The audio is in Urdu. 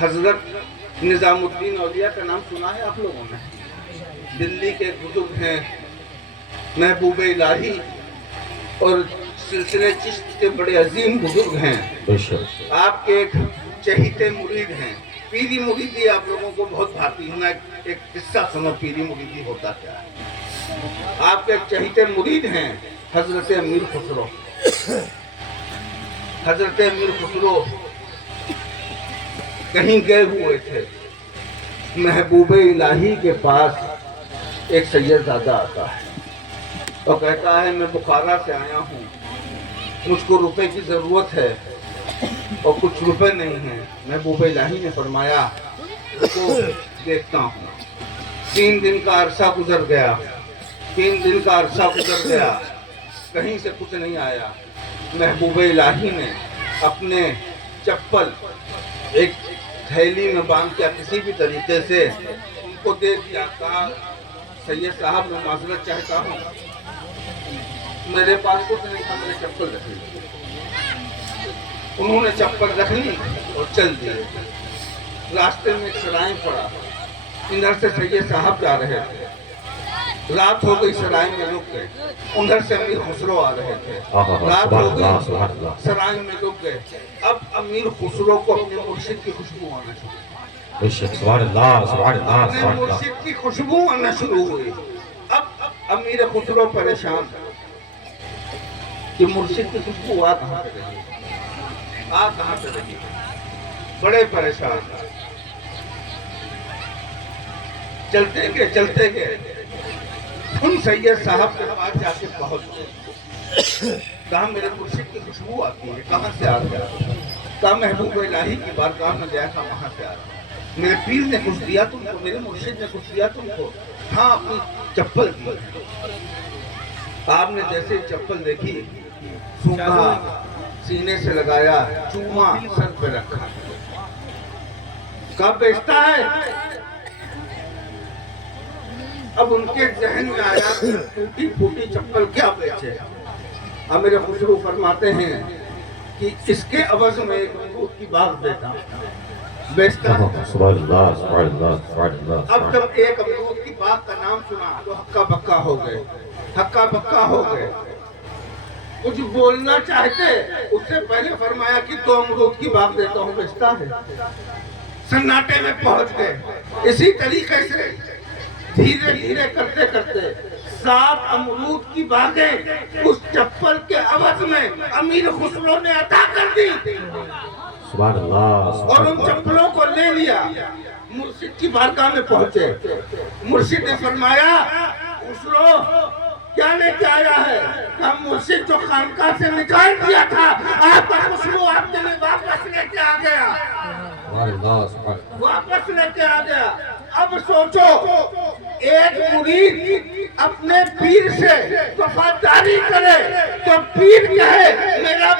حضرت نظام الدین اولیاء کا نام سنا ہے آپ لوگوں نے؟ دلی کے بزرگ ہیں، محبوب الہی اور سلسلے چشت کے بڑے عظیم بزرگ ہیں، آپ کے ایک چہیتے مرید ہیں۔ پیری مریدی آپ لوگوں کو بہت بھاتی ہے، میں ایک قصہ سنو پیری مریدی ہوتا کیا ہے۔ آپ کے ایک چہیتے مرید ہیں حضرت امیر خسرو۔ حضرت امیر خسرو کہیں گئے ہوئے تھے، محبوب الہی کے پاس ایک سید زادہ آتا ہے اور کہتا ہے میں بخارا سے آیا ہوں، مجھ کو روپے کی ضرورت ہے اور کچھ روپے نہیں ہیں۔ محبوب الہی نے فرمایا کو دیکھتا ہوں۔ 3 دن کا عرصہ گزر گیا، 3 دن کا عرصہ گزر گیا، کہیں سے کچھ نہیں آیا۔ محبوب الہی نے اپنے چپل ایک تھیلی میں باندھ کے کسی بھی طریقے سے ان کو دے دیا، کہا سید صاحب میں معذرت چاہتا ہوں، میرے پاس کچھ نہیں تھا، میں نے چپل رکھ لی۔ انہوں نے چپل رکھ لی اور چل دیے۔ راستے میں ایک سرائے پڑا، ادھر سے سید صاحب جا رہے تھے، رات ہو گئی، سرائے میں رک گئے۔ ادھر سے امیر خسرو آ رہے تھے، رات ہو گئی، سرائے میں رک گئے۔ اب امیر خسرو کو اپنے مرشد کی خوشبو آنا شروع ہوئی، اپنے مرشد کی خوشبو آنا شروع ہوئی۔ اب امیر خسرو پریشان کہ مرشد کی خوشبو آ کہاں سے رہی، آ کہاں سے رہی، بڑے پریشان۔ چلتے گئے ان سید صاحب کے پاس جا کے پہنچ گئے، کہا میرے مرشد کی خوشبو آتی ہے، کہاں سے آ گیا؟ کہا محبوب الہی کی بارگاہ میں گیا تھا، وہاں سے آ رہا، میرے پیر نے کچھ دیا تم کو، میرے مرشد نے کچھ دیا تم کو؟ ہاں اپنی چپل دی۔ آپ نے جیسے چپل دیکھی، سونگا، سینے سے لگایا، چوما، سر پہ رکھا، کہا بیچتا ہے؟ اب ان کے ذہن میں آیا ٹوٹی پھوٹی چپل کیا بیچے۔ امیر خسرو فرماتے ہیں کہ اس کے عوض میں ایک امرود کی باغ دیتا ہوں، بیچتا ہے۔ اب جب ایک امرود کی باغ کا نام سنا تو ہکا بکا ہو گئے، ہکا بکا ہو گئے۔ کچھ بولنا چاہتے، اس سے پہلے فرمایا کہ 2 امرود کی باغ دیتا ہوں، بیچتا ہے۔ سناٹے میں پہنچ گئے۔ اسی طریقے سے دھیرے دھیرے کرتے 7 امرود کی باغیں اس چپل کے عوض میں امیر خسرو نے عطا کر دی اور ان چپلوں کو لے لیا۔ مرشد کی بارگاہ میں پہنچے، مرشد نے فرمایا خسرو کیا لے کے آیا ہے؟ کہا مرشد جو خانقاہ سے نکال دیا تھا آپ کا خسرو آپ کے لیے واپس لے کے آ گیا، واپس لے کے آ گیا۔ اب سوچو ایک مرید اپنے پیر سے وفاداری کرے تو پیر کہے میرا